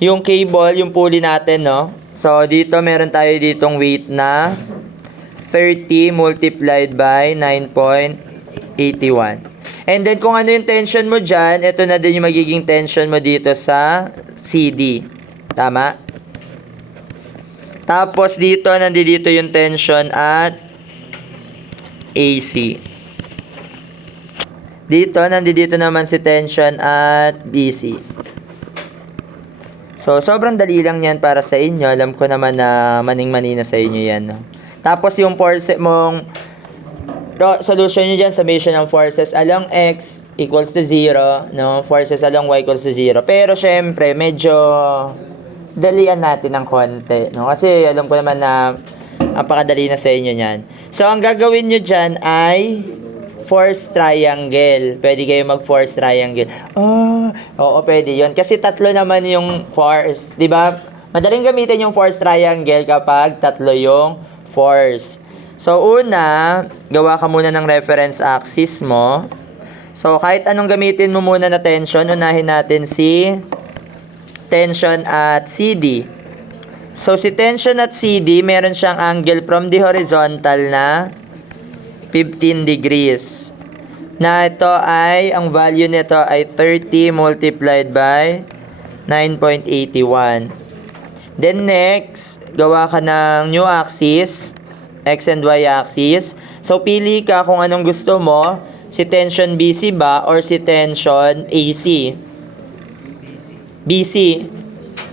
yung cable, yung pulley natin, no? So, dito meron tayo ditong weight na 30 multiplied by 9.81. And then, kung ano yung tension mo dyan, ito na din yung magiging tension mo dito sa CD. Tama? Tapos, dito, nandito yung tension at AC. Dito, nandito naman si tension at BC. So, sobrang dali lang yan para sa inyo. Alam ko naman na maning-mani na sa inyo yan. No? Tapos, yung force mong solution nyo dyan, summation ng forces along X equals to 0. No? Forces along Y equals to 0. Pero, syempre, medyo dalian natin ng konti. No? Kasi, alam ko naman na napakadali na sa inyo yan. So, ang gagawin nyo dyan ay force triangle. Pwede kayo mag-force triangle. Oo, pwede yun. Kasi tatlo naman yung force. Diba? Madaling gamitin yung force triangle kapag tatlo yung force. So, una, gawa ka muna ng reference axis mo. So, kahit anong gamitin mo muna na tension, unahin natin si tension at CD. So, si tension at CD, meron siyang angle from the horizontal na 15 degrees. Na ito ay, ang value nito ay 30 multiplied by 9.81. Then next, gawa ka ng new axis, X and Y axis. So, pili ka kung anong gusto mo, si tension BC ba or si tension AC. BC.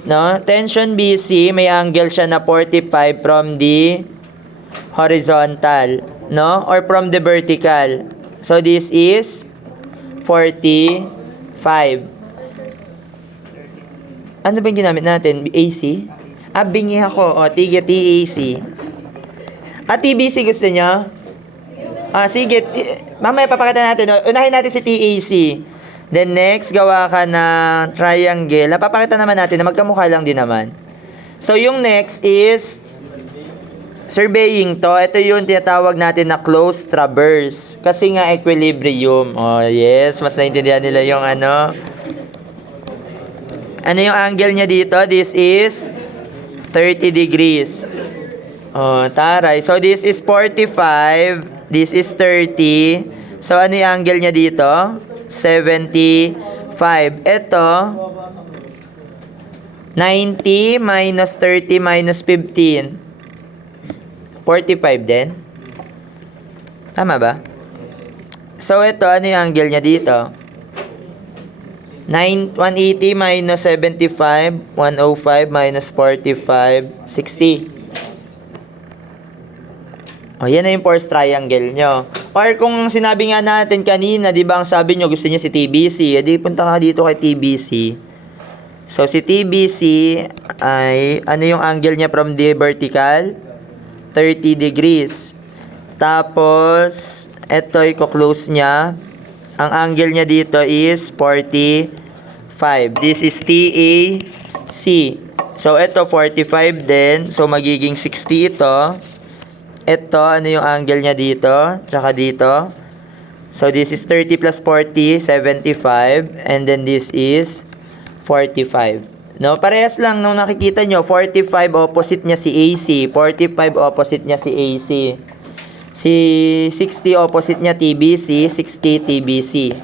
No? Tension BC, may angle siya na 45 from the horizontal. No? Or from the vertical. So, this is 45. Ano ba yung ginamit natin? AC? Bingi ako. O, tige, TAC. TBC gusto nyo? Sige. Mamaya papakita natin. Unahin natin si TAC. Then, next, gawa ka ng triangle. Napapakita naman natin na magkamukha lang din naman. So, yung next is surveying to. Ito yung tinatawag natin na close traverse. Kasi nga equilibrium. Oh, yes. Mas naintindihan nila yung ano. Ano yung angle niya dito? This is 30 degrees. Oh, taray. So, this is 45. This is 30. So, ano yung angle niya dito? 75. Ito, 90 minus 30 minus 15. 45 din. Tama ba? So, ito, ano yung angle niya dito? 180 minus 75, 105 minus 45, 60. O, yan na yung force triangle nyo. Or kung sinabi nga natin kanina, di ba, ang sabi nyo, gusto nyo si TBC, edi punta ka dito kay TBC. So, si TBC ay, ano yung angle niya from the vertical? 30 degrees. Tapos, ito, i-close niya. Ang angle niya dito is 45. This is TAC. So, ito, 45 din. So, magiging 60 ito. Ito, ano yung angle niya dito? Tsaka dito. So, this is 30 plus 40, 75. And then, this is 45. No, parehas lang nung nakikita nyo, 45 opposite niya si AC, 45 opposite niya si AC. Si 60 opposite niya TBC, 60 TBC.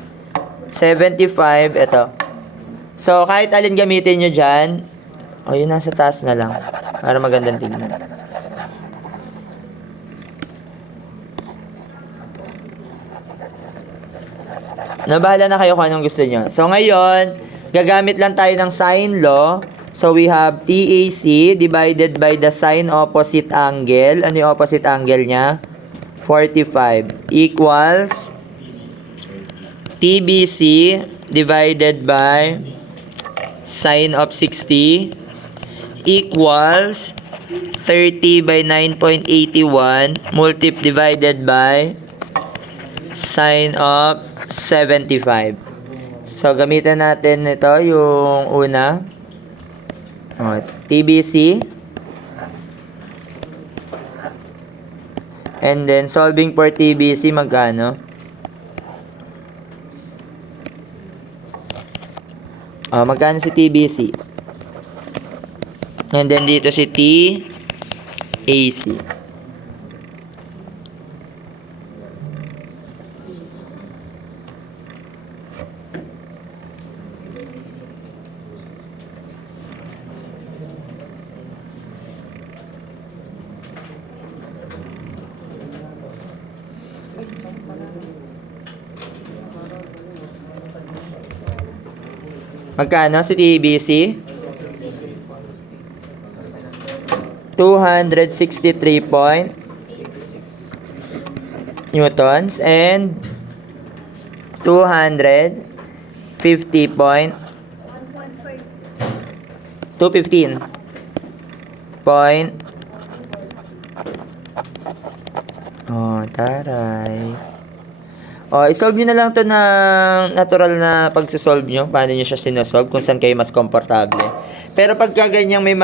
75, ito. So, kahit alin gamitin nyo dyan, yun nasa taas na lang, para magandang tingnan. Nabahala na kayo kung anong gusto nyo. So, ngayon, gagamit lang tayo ng sine law. So, we have TAC divided by the sine opposite angle. Ano yung opposite angle niya? 45 equals TBC divided by sine of 60 equals 30 by 9.81 divided by sine of 75. So, gamitan natin ito, yung una. TBC. And then, solving for TBC, magkano? Magkano si TBC? And then dito si T, AC. Magkano si TBC? 263 point newtons and 250 point 215 point taray. I-solve nyo na lang to ng natural na pagsasolve nyo. Paano nyo siya sinasolve, kung saan kayo mas komportable. Pero pagka ganyang may mga